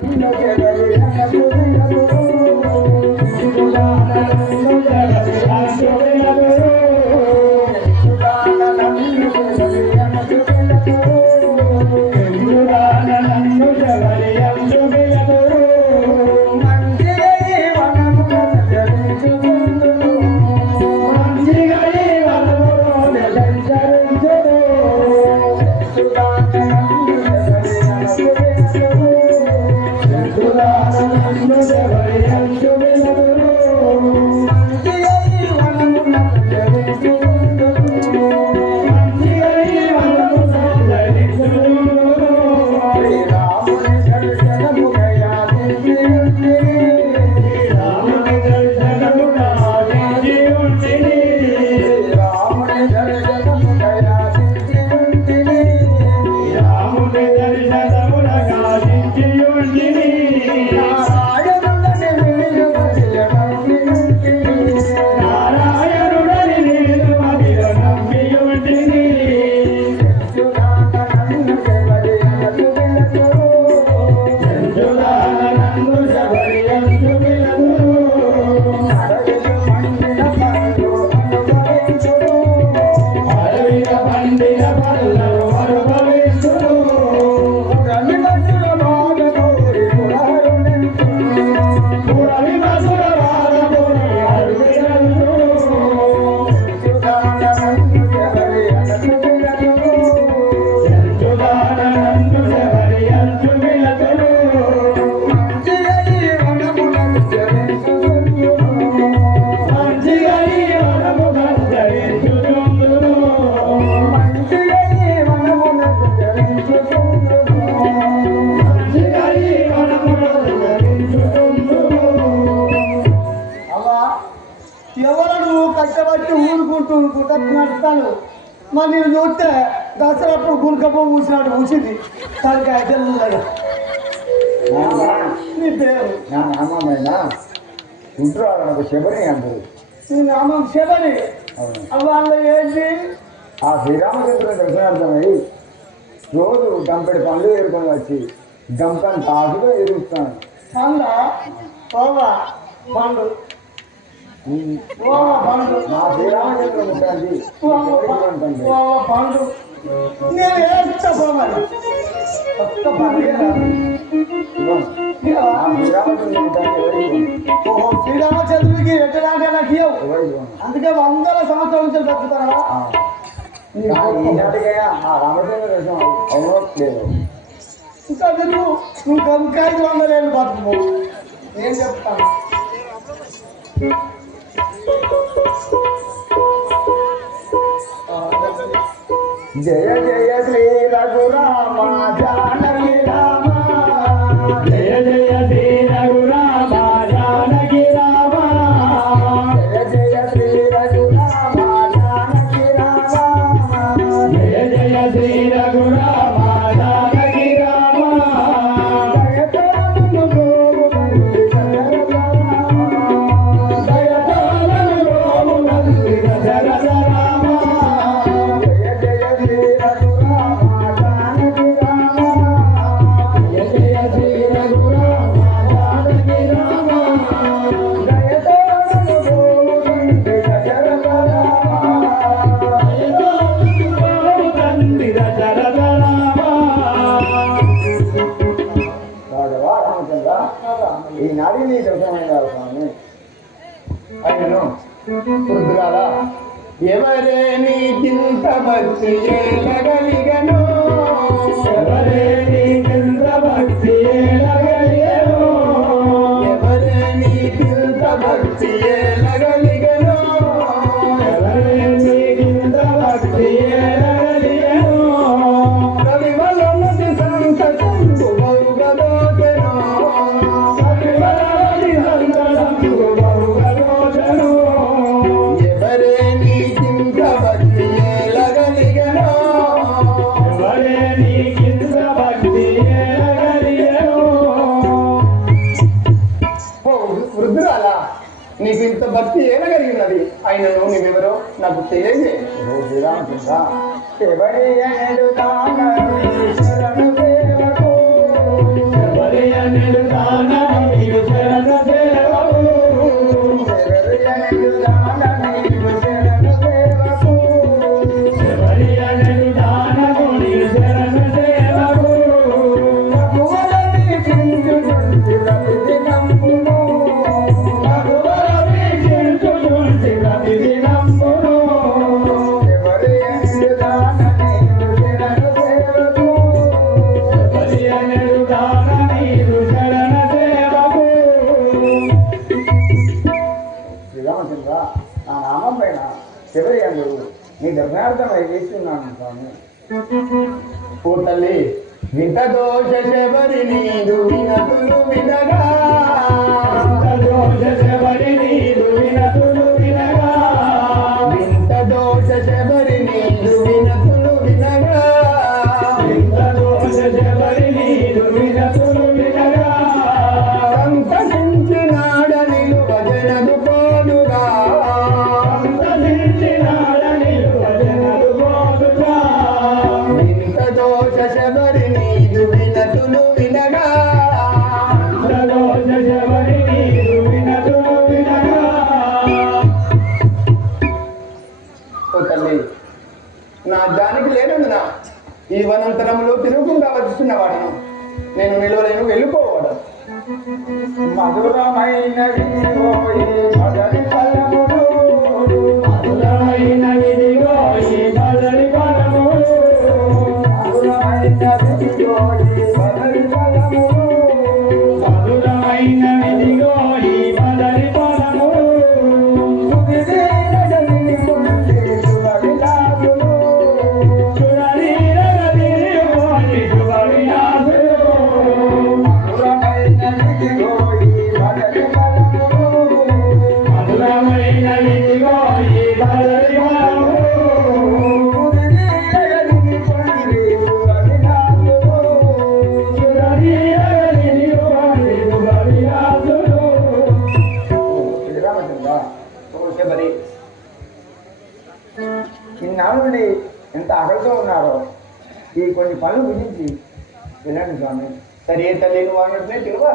You know, ఎవరు కష్టపట్టి ఊరుకుంటూ ఊరుకుంటూ నడుస్తాను మరి నేను చూస్తే దసరా అప్పుడు గురికప్ప పూసినట్టు పూసింది తలకాయ తెల్లగా. నీ పేరు? నా నామమైన ఇంట్లో నాకు శబరి అంటారు నీ నామం శబరి. అందులో ఏంటి ఆ శ్రీరామచంద్రుని దర్శనార్థమై రోజు గంపెడి పనులు ఏరుకొని వచ్చి గంపని తాసుగా ఎదుగుతాను ఓవా పండు. మా శ్రీరామచంద్ర ముఖాంతి ఓవా పండు నేను ఏడుస్తా పోవాలి ఒక్క పండుగ ఆ శ్రీరామచంద్ర ముఖాంతి ఎవరికి ఓహో శ్రీరామచంద్రుడికి ఎట్టడానికి నాకు ఇవ్వవు ఎవరికి అందుకే వందల సంవత్సరాల నుంచి బతుకుతారా ఈనాటికైనా ఆ రామచంద్ర దర్శనం అవునో లేదు ఇంకా నువ్వు నువ్వు కంకాయ వందలేని బతుకు నేను చెప్తాను జయ జయ శ్రీ రఘురామ వృద్ధురాల ఎవరే నీకింత వచ్చి ఏలగలిగను వృద్ధురాలా నీకు ఇంత భక్తి ఏమగలిగినది? అయినను నీవెవరో నాకు తెలియజే శ్రీరామచంద్ర ఎవరి చివరి శబరి అందరూ నీ దర్శనార్థమై చేస్తున్నాను స్వామి. ఓ తల్లి వింత దోష శబరి నీదు వినతులు వినగా దోష వినతులు వినగా వినతులు వినగా. ఓ తల్లి నా దానికి లేనందున ఈ వనంతరంలో తిరుగుకుండా వచ్చుతున్న నేను నిలవలేను వెళ్ళిపోవాడు. మధురమైన నుండి ఎంత ఆకలితో ఉన్నారో? ఈ కొన్ని పనులు గురించి వినండి స్వామి. సరే తల్లి నువ్వు అన్నట్టునే తిరువా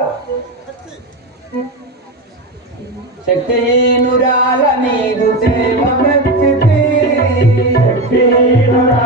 శక్తిహీనురాల నీదు సేవ మెచ్చితి. శక్తిహీనురాల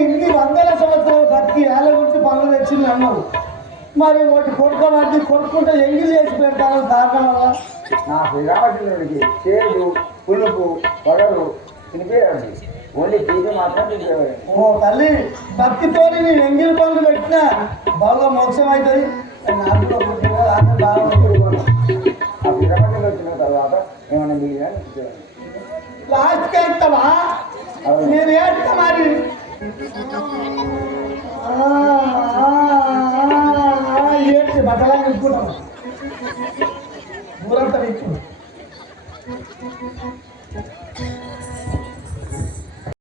ఇన్ని వందల సంవత్సరాలు బతికి ఏళ్ళ పనులు తెచ్చింది అన్నావు మరి ఒకటి కొడుకోబట్టి కొడుకుంటే ఎంగిల్ చేసి పెడతాను దారుణం వల్ల. నా శ్రీరామచంద్రుడికి చేదు పులుపు పొగలు తినిపేయండి ఓన్లీ తీపి మాత్రం ఓ తల్లి భక్తితో నేను ఎంగిల్ పనులు పెట్టినా బాగా మోక్షం అవుతుంది. నాకు నాకు వచ్చిన తర్వాత ఏమైనా మిగిలిన తినిపేవాడు లాస్ట్కి అవుతావా నేను ఏడుతా మరి. ఏంటి బట్టలా నింపుకుంటాం ఊరంతా నింపు